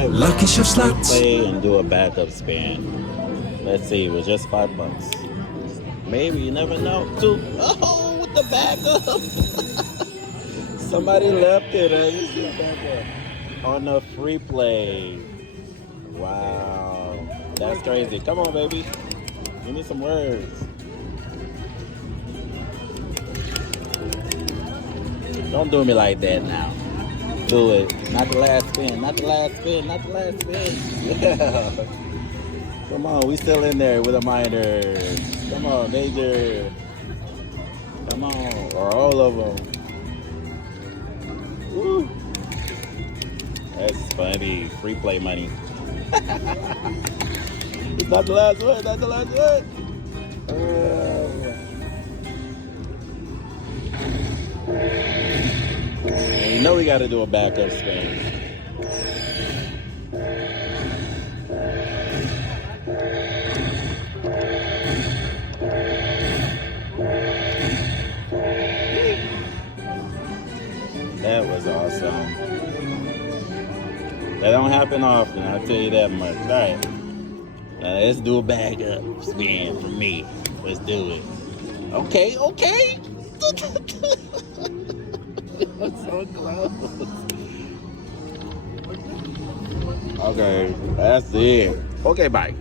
might Lucky Chef Slots. play and do a backup spin. Let's see, it was just $5. Maybe, you never know. Oh, with the backup. Somebody left it. Let's do a backup. On the free play. Wow. That's crazy. Come on, baby. Give me some words. Don't do me like that now. Do it. Not the last spin. Not the last spin. Not the last spin. Yeah. Come on. We still in there with a minor. Come on, major. Come on. Or all of them. Woo. That's funny. Free play money. It's not the last one. Not the last one. And you know we got to do a backup spin. That was awesome. That don't happen often, I'll tell you that much. All right. Now let's do a backup spin for me. Let's do it. Okay, okay. It's so close. Okay, that's it. Okay, bye.